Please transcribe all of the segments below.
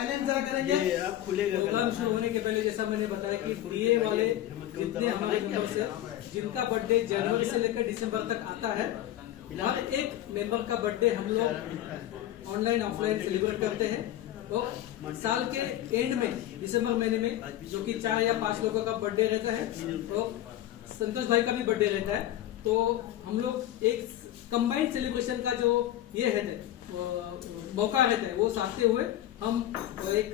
Silent जरा करेंगे। Programme शुरू होने के पहले जैसा मैंने बताया कि डीए वाले जितने हमारे मेंबर्स हैं, जिनका बर्थडे जनवरी से लेकर दिसंबर तक आता है, हर एक मेंबर का बर्थडे हम लोग ऑनलाइन ऑफलाइन सेलिब्रेट करते हैं। और साल के एंड में दिसंबर महीने में जो कि 4 या 5 लोगों का बर्थडे रहता है, और संतोष भाई का भी बर्थडे रहता है, तो हम लोग एक कंबाइंड सेलिब्रेशन का जो ये है मौका रहता है, वो साधते हुए हम एक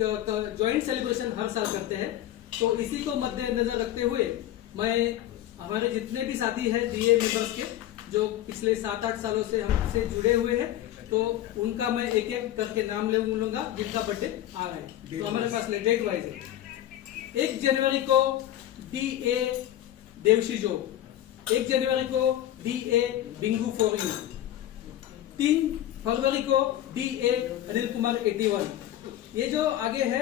जॉइंट सेलिब्रेशन हर साल करते हैं। तो इसी को मद्देनजर रखते हुए मैं हमारे जितने भी साथी हैं डीए मेंबर्स के, जो पिछले 7-8 सालों से हमसे जुड़े हुए हैं, तो उनका मैं एक एक करके नाम ले लूंगा जिनका बर्थडे आ रहा है। तो हमारे पास डेट वाइज है। 1 जनवरी को डीए देवशी जो, 1 जनवरी को डीए बिंगू फॉर यू, 3 फरवरी को डीए अनिल कुमार 81। ये जो आगे है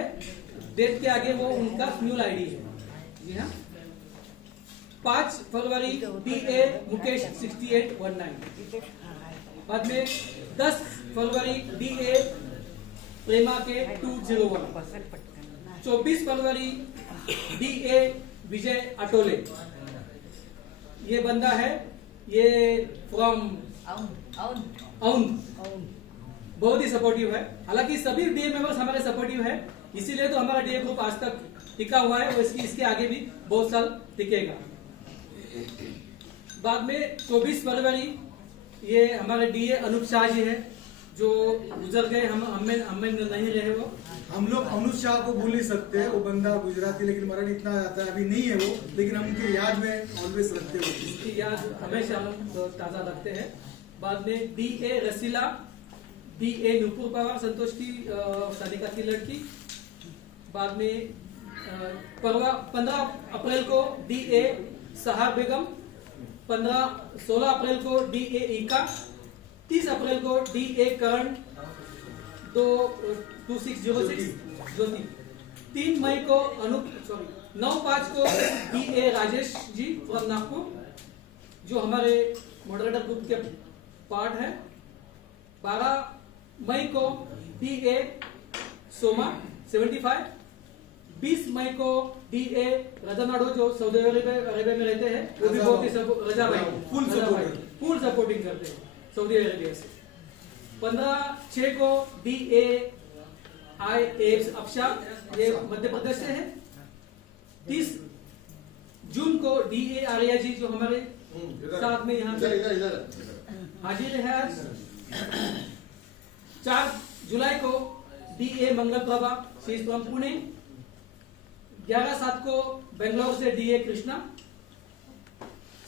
डेट के आगे वो उनका फ्यूल आईडी है। जी हाँ। 5 फरवरी डीए मुकेश 6819। बाद में 10 फरवरी डीए प्रेमा के 201। 24 फरवरी डीए विजय अटोले। ये बंदा है, ये फ्रॉम आउन, बहुत ही सपोर्टिव है। हालांकि सभी डीए मेंबर्स हमारे सपोर्टिव है, इसीलिए तो हमारा डीए ग्रुप आज तक टिका हुआ है, और इसके आगे भी बहुत साल टिकेगा। बाद में 24 फरवरी ये हमारे डीए अनूप शाह जी है, जो गुजर गए, हमें नहीं रहे वो। हम लोग अनूप शाह को भूल नहीं सकते, वो बंदा गुजराती लेकिन मराठी इतना आता है, अभी नहीं है वो, लेकिन हम उनकी याद में ऑलवेज रखते हैं, उसकी याद हमेशा हम ताजा रखते हैं। बाद में डीए रसीला, डीए नुपुर पवार, संतोष की सानिका की लड़की। बाद में 15 अप्रैल को डीए सहार बेगम, 16 अप्रैल को डीए ईका, 30 अप्रैल को डीए करण 2606 ज्योति, 3 मई को 9/5 को डीए राजेश जी फ्रॉम नागपुर, जो हमारे मॉडरेटर ग्रुप के पार्ट है। 12 मई को डीए सोमा 75। 20 मई को डीए रजनाडो, जो सऊदी अरेबिया में रहते हैं, वो भी बहुत ही रजा भाई फुल सपोर्टिंग करते हैं सऊदी अरेबिया से। 15/6 को डीए IAF अफशा, ये मध्य प्रदेश से है। 30 जून को डीए आर्या जी, जो हमारे साथ में यहाँ पे हाजिर है आज। 4 जुलाई को DA Mangal Prabha, she is from Pune. 11/7 को बेंगलोर से डीए कृष्णा।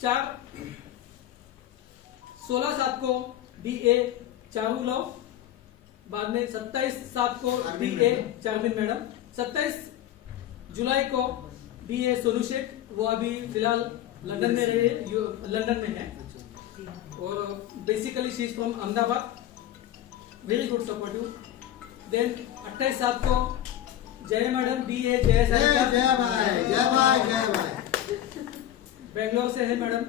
16/7 को डीए चारूलव। बाद में 27/7 को डीए चारमिन मैडम। 27 जुलाई को डीए सोनू शेख, वो अभी फिलहाल लंदन में रहे, लंदन में है, और basically she is from Ahmedabad, very good supportive. Then 28/7 को जय मैडम, डीए जय भाई बेंगलोर से है मैडम,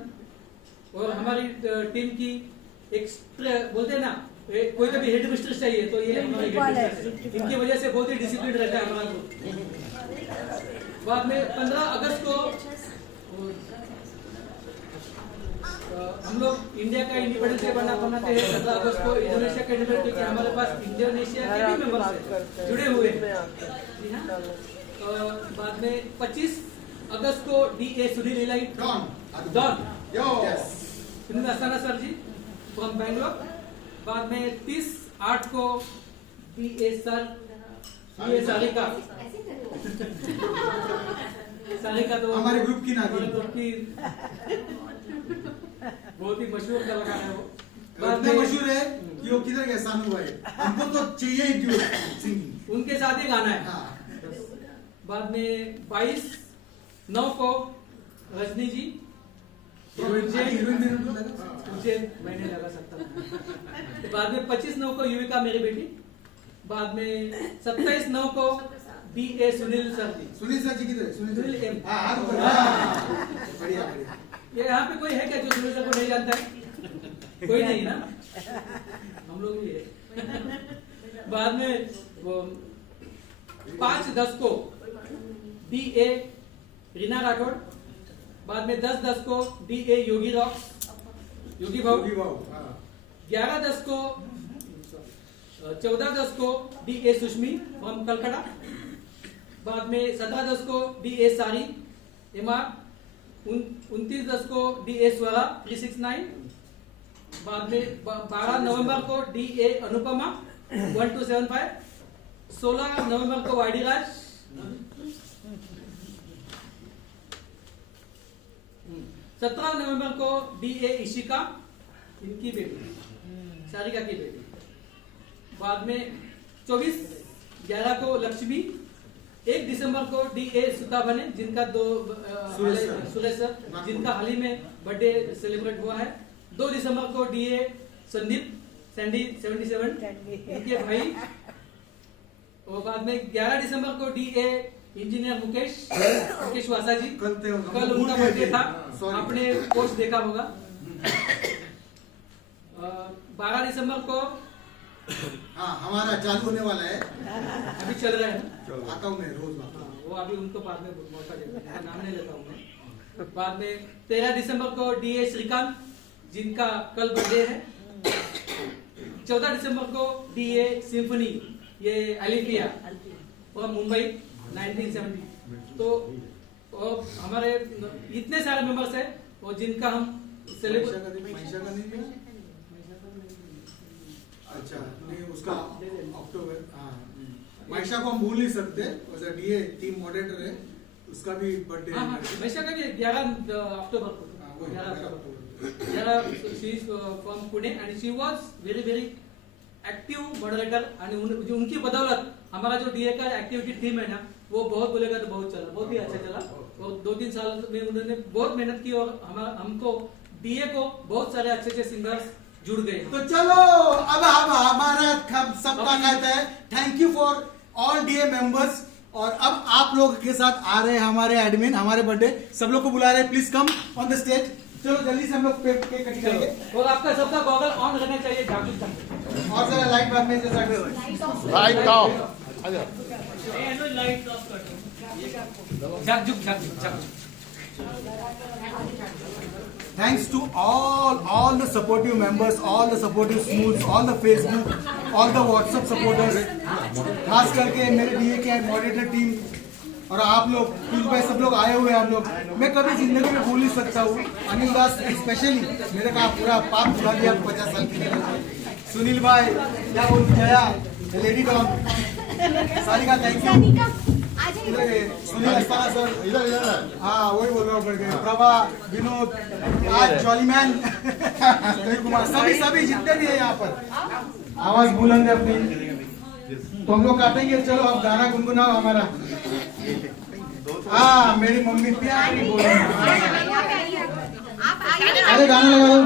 और हमारी टीम की एक बोलते हैं ना, कोई कभी हेड मिस्ट्रेस चाहिए, तो ये हमारी हेड मिस्ट्रेस, इनकी वजह से बहुत ही डिसिप्लिन रहता है हमारा ग्रुप। बाद में 15 अगस्त को हम लोग इंडिया का इंडिपेंडेंस डे मनाते हैं। 17 अगस्त को इंडोनेशिया का इंडिपेंडेंस डे, हमारे पास इंडोनेशिया के भी मेंबर्स जुड़े हुए हैं। जी हाँ। बाद में 25 अगस्त को डीए सुनील इलाई डॉन, सुनील अस्थाना सर जी फ्रॉम बैंगलोर। बाद में 30/8 को डीए सर, डीए सारिका तो हमारे ग्रुप की बहुत ही मशहूर कलाकार है वो। इतना मशहूर है कि वो किधर गए, सानू भाई, हमको तो चाहिए ही सिंगिंग, उनके साथ ही गाना है। बाद में 22/9 को रजनी जी, मुझे मैंने लगा सकता। बाद में 25/9 को युविका मेरी बेटी। बाद में 27/9 को डीए सुनील सर जी। सुनील सर जी किधर? सुनील एम। बढ़िया। ये यहाँ पे कोई है क्या जो सुनील सर को नहीं जानता है? कोई नहीं ना, हम लोग ही है। बाद में वो 5-10 को DA रीना राठौड़, बाद में 10-10 को DA योगी भाव, 11-10 को 14-10 को DA सुष्मी फ्रॉम कलकत्ता, बाद में 17-10 को DA सारी MR, 29-10 को DA स्वरा 369, बाद में 12 नवंबर को DA अनुपमा 1275, 16 नवंबर को वाडी राज, 17 नवंबर को DA इशिका, इनकी बेटी सारिका की बेटी, बाद में 24/11 को लक्ष्मी, 1 दिसंबर को DA सुता बने जिनका सुरेश सर जिनका हाल ही में बर्थडे सेलिब्रेट हुआ है, 2 दिसंबर को DA संदीप सैंडी 77 इनके भाई, और बाद में 11 दिसंबर को DA इंजीनियर मुकेश वासा जी, कल उनका बर्थडे था, आपने पोस्ट देखा होगा। 12 दिसंबर को हाँ हमारा चालू होने वाला है, अभी चल रहा है, आता हूँ मैं रोज आता हूँ। वो अभी उनको बाद में मौका देगा, नाम नहीं लेता हूँ मैं। बाद में 13 दिसंबर को DA श्रीकांत जिनका कल बर्थडे है, 14 दिसंबर को DA सिम्फनी ये अलिफिया फ्रॉम मुंबई 1970। तो और हमारे इतने सारे मेंबर्स हैं और जिनका हम सेलिब्रेट अच्छा नहीं उसका अक्टूबर, हाँ मायशा को हम भूल नहीं सकते, वैसे DA टीम मॉडरेटर है, उसका भी बर्थडे है। मायशा का भी 11 अक्टूबर को, 11 October she is from Pune and she was very active moderator, और उनकी बदौलत हमारा जो DA का एक्टिविटी टीम है ना वो बहुत बोलेगा तो बहुत चला, बहुत ही अच्छा चला, और 2-3 साल में उन्होंने बहुत मेहनत की और हमको DA को बहुत सारे अच्छे सिंगर्स जुड़ गए। तो चलो अब हम हमारा सबका कहते हैं thank you for all DA members, और अब आप लोग के साथ आ रहे हैं हमारे एडमिन, हमारे बर्थडे सब लोग को बुला रहे हैं, please come on the stage. चलो जल्दी से हम लोग केक कटिंग करेंगे, और आपका सबका गॉगल ऑन रहना चाहिए, जागरूक और जरा लाइट बाद में जैसा light of Thanks to all the supportive members, all the supportive smooths, all the Facebook, all the WhatsApp supporters, खास करके मेरे DA के मॉडरेटर टीम और आप लोग कुछ भाई सब लोग आए हुए हैं। हम लोग मैं कभी जिंदगी में भूल नहीं सकता हूँ, अनिल दास स्पेशली मेरे का पूरा पाप भुला दिया 50 साल की, सुनील भाई क्या बोल जया lady don Sarika thank you, Sunil Asthana sir हाँ वही बोल रहा हूँ, प्रभा विनोद आज जॉली मैन कुमार सभी जितने भी है यहाँ पर, आवाज बुलंद है अपनी, तो हम लोग काटेंगे। चलो अब गाना गुनगुनाओ हमारा, हाँ मेरी मम्मी प्यारी बोल रही है, अरे गाना लगा दो।